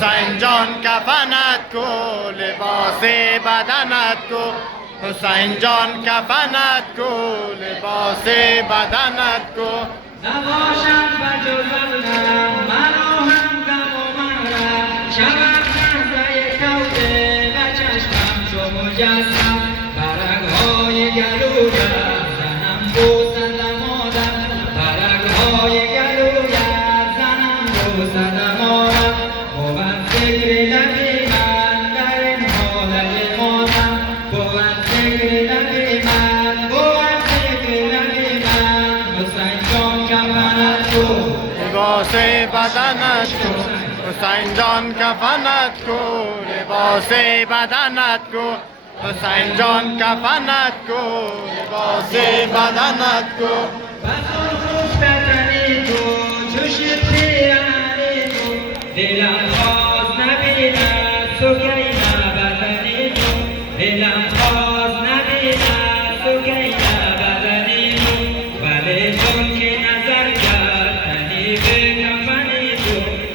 حسین جان کفنت کو لباس بدنت کو حسین جان کفنت کو لباس بدنت کو نباشد و جز الله مرا هم غم و مرم شود لحظه توبه و چشمم چو مجسم برگ‌های گلویم زنم بوسد مادر برگ‌های گلویم زنم بوسد مادر بود فکر لبی من در این حالت ماتم بود فکر لبی من بود فکر لبی من حسین جان کفنت کو لباس بدنت کو حسین جان کفنت کو لباس بدنت کو حسین جان کفنت کو لباس بدنت کو بسان خوش بدنی تو جوش پیرانی تو دلم خواست نبیند سکینه بدنی تو دلم خواست نبیند سکینه بدنی تو ولی چون که نظر کرد تنی به کفنی تو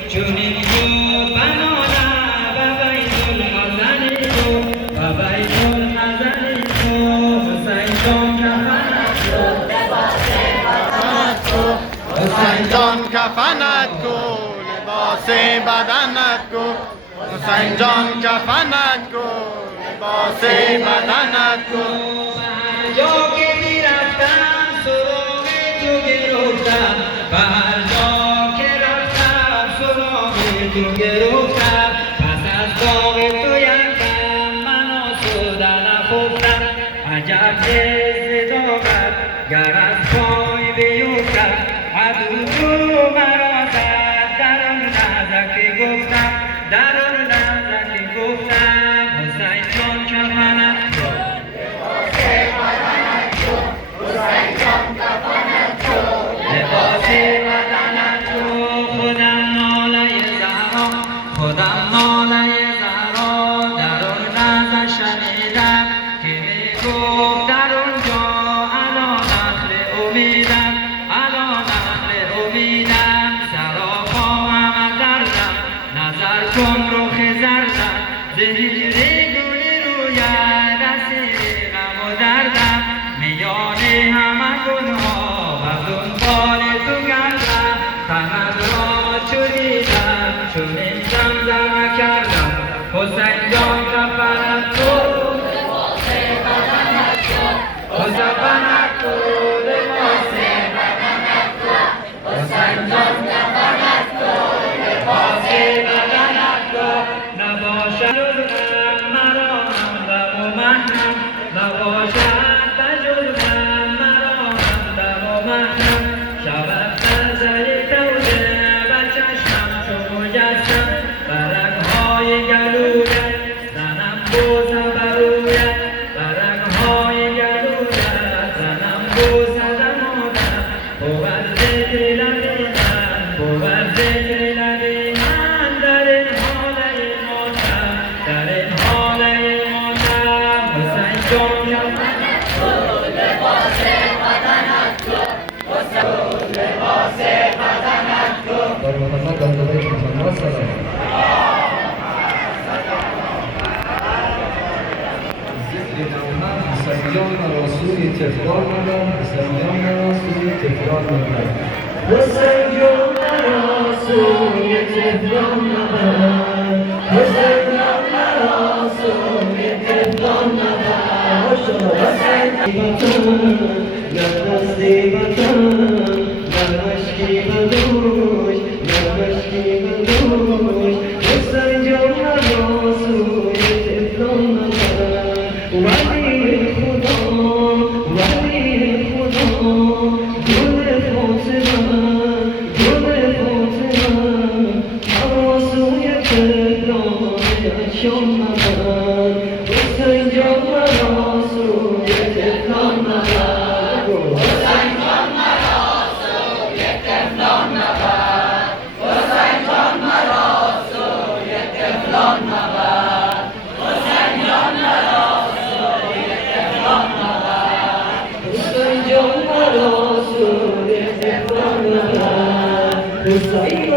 چونین تو بنانه و بیت الحزنی تو و بیت الحزنی تو حسین جان کفنت حسین جان کفنت کو لباس بدنت کو حسین جان کفنت کو لباس بدنت کو هر جا که میرفتم سراغ تو گرفتم و هر جا که رفتم سراغ تو گرفتم پس از داغ تو یکم من آسوده نخفتم عجب حس داغت گر از پای بیفتم عدو تو مرا زد در آن لحظه که گفتم در آن لحظه که گفتم حسین جان کفنت کو لباس بدنت کو خودم ناله زهرا خودم ناله زهرا در آن لحظه شنیدم که میگفت در آنجا الا نخل امیدم الا نخل امیدم سراپا همه دردم نظر کن رخ زردم ز هجر گلی رویت اسیر غم و دردم میان همه گناه و دنبال تو گردم غمت را چو دیدم چنین زمزمه کردم حسین جان کفنت کو کفنت کو لباس بدنت کو حسین جان کفنت کو لباس بدنت کو نباشد جز مرا همدم و محرم نباشد بجز مرا همدم و محرم شود لحظه توبه و چشمم چو مجسم برگ‌های گلویت زنم بوسه بر رویت برگ‌های گلویت زنم بوسه در مادر بود ذکر لبی من بود ذکر لبی من در این حاله ماتم در این حاله ماتم حسین جان کفنت کو لباس بدنت کو لباس بدنت کو بر محمد علیه محمد سلام ذکر محمد حسینیان را سوی تهران نبرد حسینیان را سوی تهران نبرد حسینیان را سوی تهران نبرد حسینیان را سوی تهران نبرد نفسی وطن نمشکی بدوش نمشکی بدوش حسین جان را سوی تهران نبرد ولی خدا ولی خدا گل فاطمه گل فاطمه مرا سوی تهران شام نبرد حسین جان را سوی تهران نبرد حسین جان را سوی تهران نبرد حسین جان را سوی تهران نبرد حسین جان را سوی تهران نبرد حسین جان را سوی تهران نبرد حسین